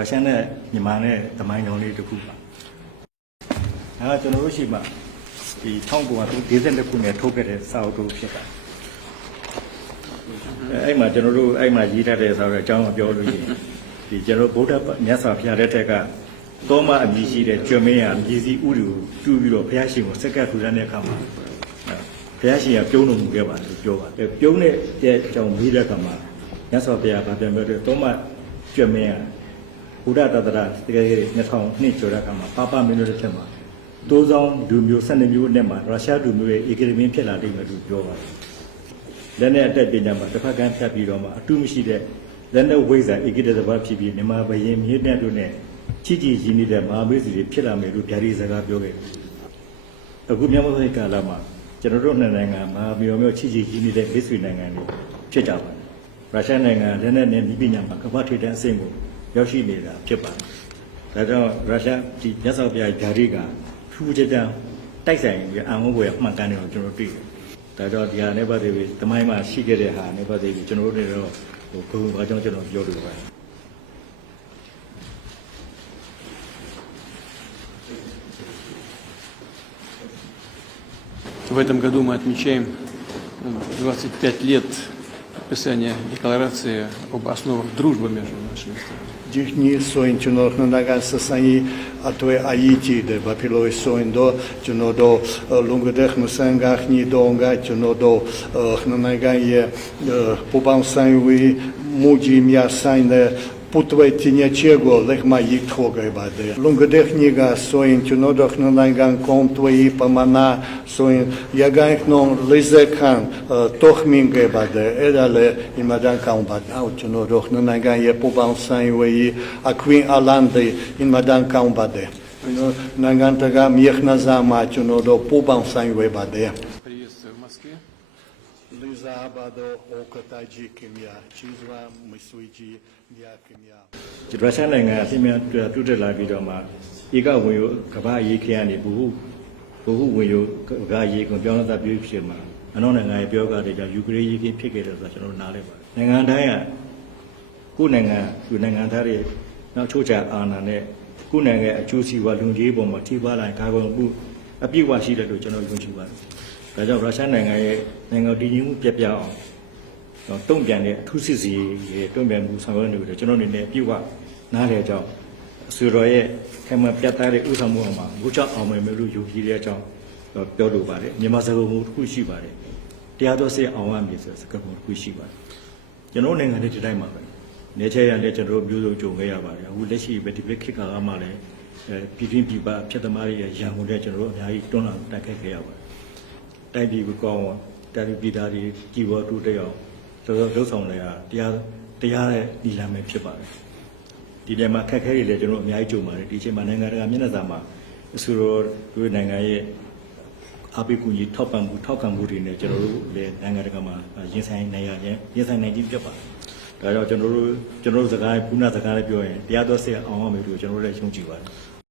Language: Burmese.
ရုရှားနဲ့မြန်မာနဲ့သမိုင်းကြောင်းလေးတစ်ခုပါအဲကျွန်တော်တို့ရှိမှဒီ1942ခုနှစ်ထုတ်ခဲ့တဲ့စာအုပ်တို့ဖြစ်တာအဲ့မှာကျွန်တော်တို့အဲ့မှာရေးထားတဲ့စာအုပ်အကြောင်းပြောလို့ရှိရင်ဒီကျွန်တော်ဗုဒ္ဓမြတ်စွာဘုရားတဲ့ထက်ကသောမအမည်ရှိတဲ့ကျွမ်းမင်းရမြည်စည်းဥတွေကိုတူပြီးတော့ဘုရားရှင်ကိုစက္ကပ်ထူထမ်းတဲ့အခါမှာဘုရားရှင်ကပြုံးတော်မူခဲ့ပါလို့ပြောပါတယ်ပြုံးတဲ့အကြောင်းပြီးတဲ့အခါမှာမြတ်စွာဘုရားကပြန်ပြောတယ်သောမကျွမ်းမင်းရဘုရားတတရတကယ်2002ကျော်တဲ့အခါမှာပါပမင်းတို့တစ်ချက်မှာတိုးဆောင်လူမျိုး12မျိုးနဲ့မှာရုရှားလူမျိုးရဲ့ဧကရမင်းဖြစ်လာတယ်လို့ပြောပါတယ်လက်နဲ့အတက်ပညာမှာတစ်ဖက်ကန်းဖြတ်ပြီးတော့မှအတုမရှိတဲ့လက်နဲ့ဝိဇ္ဇာဧကရတဘာဖြစ်ပြီးမြန်မာဘယင်မြေနဲ့တို့နဲ့ချစ်ကြည်ရင်းနေတဲ့မဟာမိတ်ဆွေတွေဖြစ်လာမယ်လို့ဗျာဒိစကားပြောခဲ့တယ်အခုမြန်မာပြည်ကာလမှာကျွန်တော်တို့နှစ်နိုင်ငံမှာမျိုးချစ်ကြည်ရင်းနေတဲ့မိတ်ဆွေနိုင်ငံတွေဖြစ်ကြပါတယ်ရုရှားနိုင်ငံလက်နဲ့နဲ့ပညာမှာကမ္ဘာထိပ်တန်းအဆင့်ကိုရောက်ရှိနေတာဖြစ်ပါတယ်ဒါကြောင့်ရုရှားဒီမြတ်စွာဘုရားဗျာဒိကထူးခြားတဲ့တိုက်ဆိုင်ပြီးအံ့ဩဖွယ်မှန်ကန်တယ်ကိုကျွန်တော်တွေ့တယ်ဒါကြောင့်ဒီဟာနဲ့ပတ်သက်ပြီးသမိုင်းမှာရှိခဲ့တဲ့ဟာနဲ့ပတ်သက်ပြီးကျွန်တော်တို့တွေတော့ဘုံဘာကြောင့်ကျွန်တော်ပြောလို့ပါတယ်В этом году мы отмечаем 25 лет подписания декларации об основах дружбы между нашими странами. Дихни соин чунох наган сасани атве аити де бапилой соин до чунодо лунгдех мусангахни донга чунодо хнанаган е побам сайви муджи мя сайне путвайти нечего лехма yikthogai bade lungdechniga soin chunodokh nangan komtwai pamana soin yagaiknon lizekhan tokhminge bade edale imadan kaum bad au chunodokh nangan ye pobam sainwei akwin alande imadan kaum bade nangan taga miechna zama chunodo pobam sainwei bade Приветствую в Москве. Lizabado okataji kimya chizwa misuiji ya kimya ဒီရုရှားနိုင်ငံအပြင်ပြုတက်လာပြီးတော့မှဧကဝင်ရုကမ္ဘာရေးခရနေဘုဟုဝင်ရုကမ္ဘာရေးကိုပြောင်းလဲတာပြုဖြစ်မှာအနောက်နိုင်ငံရဲ့ပြောကားတွေကြောင့်ယူကရိန်းရေးဖြစ်ခဲ့တယ်ဆိုတာကျွန်တော်နားလည်ပါတယ်နိုင်ငံတိုင်းကကိုယ်နိုင်ငံသူနိုင်ငံသားတွေနောက်ချိုးချအာဏာနဲ့ကိုယ်နိုင်ငံအကျိုးစီးပွားလုံခြုံရေးပေါ်မှာထိပါလာကာကွယ်မှုအပြည့်အဝရှိတယ်လို့ကျွန်တော်ယုံကြည်ပါတယ်ဒါကြောင့်ရုရှားနိုင်ငံရဲ့နိုင်ငံတည်ငြိမ်မှုပြပြအောင်တုံ့ပြန်တဲ့အထူးစစ်စီရဲ့တုံ့ပြန်မှုဆောင်ရွက်နေတယ်ကျွန်တော်အနေနဲ့အပြည့်အဝနားလည်ကြောင်းအစိုးရရဲ့ခံမှပြတ်သားတဲ့ဥဆောင်မှုမှာဘုရားအောင်မယ်လို့ယူကြည်တဲ့အကြောင်းပြောလိုပါတယ်မြန်မာစကားပုံတစ်ခုရှိပါတယ်တရားတော်စေအောင်ရမည်ဆိုစကားပုံတစ်ခုရှိပါတယ်ကျွန်တော်နိုင်ငံရဲ့ဒီတိုင်းမှာပဲနေချရတဲ့ကျွန်တော်မျိုးစုံကြုံခဲ့ရပါတယ်အခုလက်ရှိပဲဒီဘက်ခေတ်ကမှလည်းပြည်တွင်းပြည်ပဖြစ်သမားတွေရဲ့ရန်ကုန်တဲ့ကျွန်တော်တို့အများကြီးတွန်းလာတိုက်ခိုက်ခဲ့ရပါတယ်တိုက်ပြည်ကောင်းတာပြည်သားတွေကြီးပေါ်တူတဲ့အောင်တော်တော်လှုပ်ဆောင်နေတာတရားရဲ့ဒီလမ်းပဲဖြစ်ပါတယ်ဒီထဲမှာခက်ခဲတွေလည်းကျွန်တော်အများကြီးကြုံပါတယ်ဒီအချိန်မှာနိုင်ငံတကာမျက်နှာစာမှာအစိုးရတို့နိုင်ငံရဲ့အပိကူကြီးထောက်ခံမှုတွေနဲ့ကျွန်တော်တို့လည်းနိုင်ငံတကာမှာရင်ဆိုင်နိုင်ခြင်းဖြစ်ပါတယ်ဒါကြောင့်ကျွန်တော်တို့စကားကုနာစကားလေးပြောရင်တရားတော်ဆရာအောင်ရမယ်လို့ကျွန်တော်တို့လည်းယုံကြည်ပါတယ်